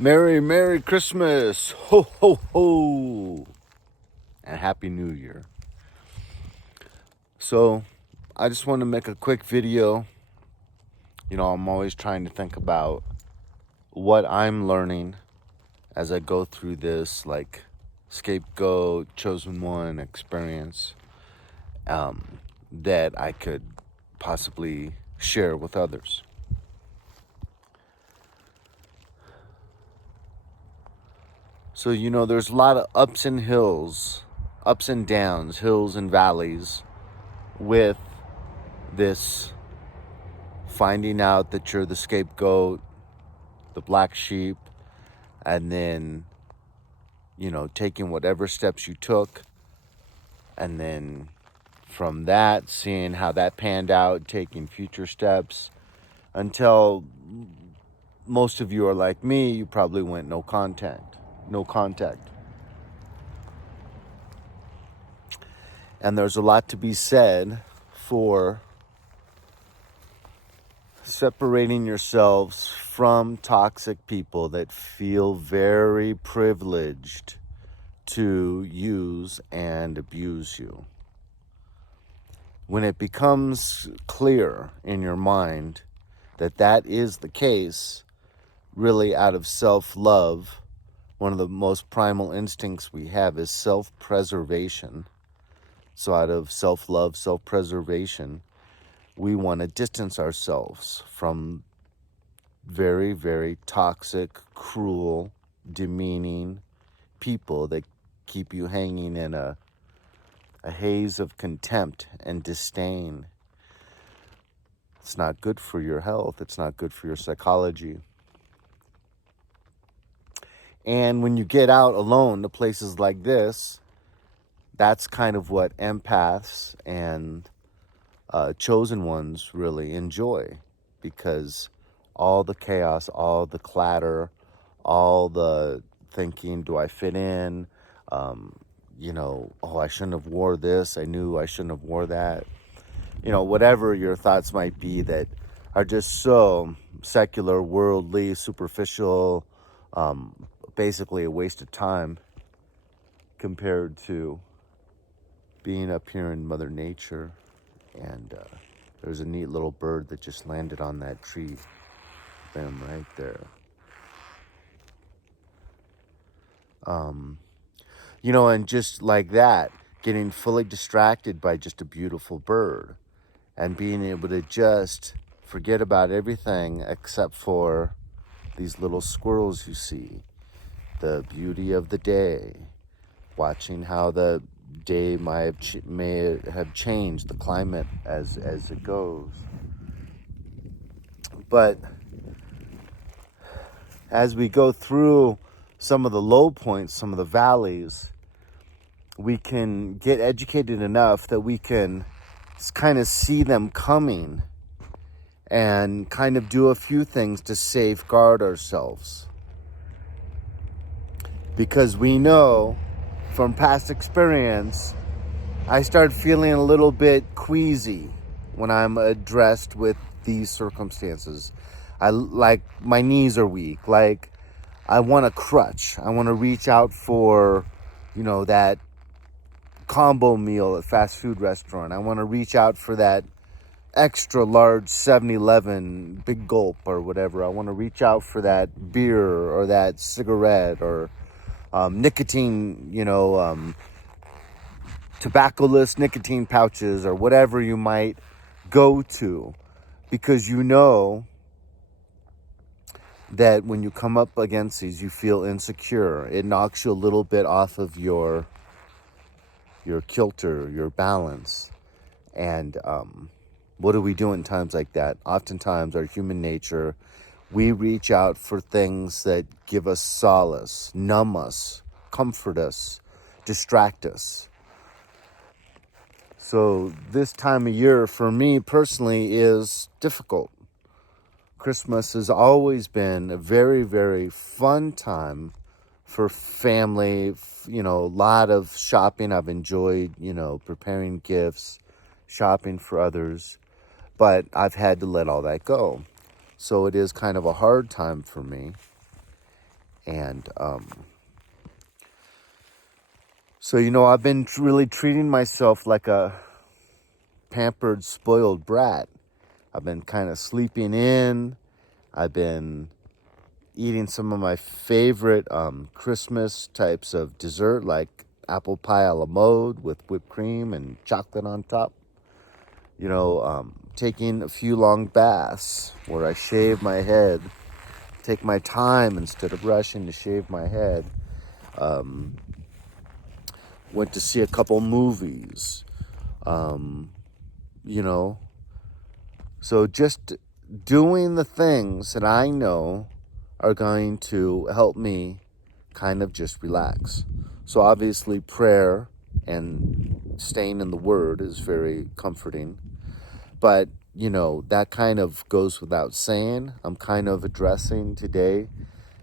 Merry Christmas! Ho, ho, ho! And Happy New Year. So, I just want to make a quick video. I'm always trying to think about what I'm learning as I go through this, like, scapegoat, chosen one experience that I could possibly share with others. So, there's a lot of ups and downs, hills and valleys with this finding out that you're the scapegoat, the black sheep, and then, taking whatever steps you took. And then from that, seeing how that panned out, taking future steps until most of you are like me, you probably went no contact. And there's a lot to be said for separating yourselves from toxic people that feel very privileged to use and abuse you. When it becomes clear in your mind that that is the case, really out of self-love, one of the most primal instincts we have is self-preservation. So out of self-love, self-preservation, we want to distance ourselves from very, very toxic, cruel, demeaning people that keep you hanging in a haze of contempt and disdain. It's not good for your health. It's not good for your psychology. And when you get out alone to places like this, that's kind of what empaths and chosen ones really enjoy, because all the chaos, all the clatter, all the thinking, do I fit in? I shouldn't have wore this. I knew I shouldn't have wore that. Whatever your thoughts might be that are just so secular, worldly, superficial, basically a waste of time compared to being up here in Mother Nature. And there's a neat little bird that just landed on that tree. Bam, right there. And just like that, getting fully distracted by just a beautiful bird and being able to just forget about everything except for these little squirrels you see, the beauty of the day, watching how the day may have changed, the climate as it goes. But as we go through some of the low points, some of the valleys, we can get educated enough that we can kind of see them coming and kind of do a few things to safeguard ourselves. Because we know from past experience, I start feeling a little bit queasy when I'm addressed with these circumstances. Like my knees are weak, like I want a crutch. I want to reach out for, that combo meal at fast food restaurant. I want to reach out for that extra large 7-Eleven big gulp or whatever. I want to reach out for that beer or that cigarette or nicotine, tobacco-less nicotine pouches or whatever you might go to, because that when you come up against these, you feel insecure. It knocks you a little bit off of your kilter, your balance. And what do we do in times like that? Oftentimes, our human nature, we reach out for things that give us solace, numb us, comfort us, distract us. So this time of year for me personally is difficult. Christmas has always been a very, very fun time for family, a lot of shopping. I've enjoyed, preparing gifts, shopping for others, but I've had to let all that go. So it is kind of a hard time for me. And so, you know, I've been really treating myself like a pampered, spoiled brat. I've been kind of sleeping in. I've been eating some of my favorite Christmas types of dessert, like apple pie a la mode with whipped cream and chocolate on top. You know, taking a few long baths where I shave my head, take my time instead of rushing to shave my head. Went to see a couple movies, you know. So just doing the things that I know are going to help me kind of just relax. So obviously prayer and staying in the Word is very comforting. But, you know, that kind of goes without saying. I'm kind of addressing today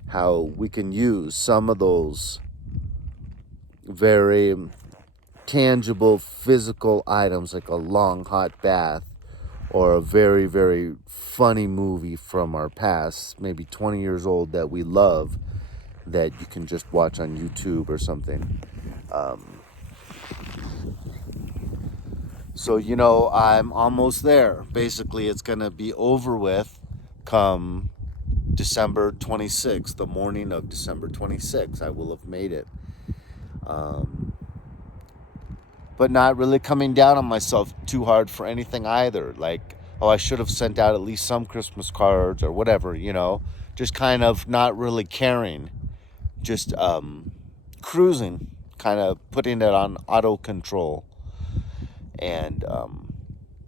how we can use some of those very tangible physical items like a long hot bath or a very, very funny movie from our past, maybe 20 years old that we love, that you can just watch on YouTube or something. So, you know, I'm almost there. Basically, it's going to be over with come December 26th, the morning of December 26th. I will have made it. But not really coming down on myself too hard for anything either. Like, oh, I should have sent out at least some Christmas cards or whatever, you know. Just kind of not really caring. Just cruising, kind of putting it on auto control. And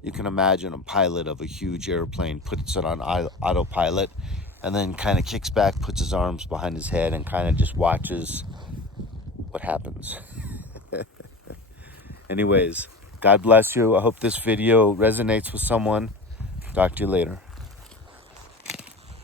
you can imagine a pilot of a huge airplane puts it on autopilot and then kind of kicks back, puts his arms behind his head, and kind of just watches what happens. Anyways, God bless you. I hope this video resonates with someone. Talk to you later.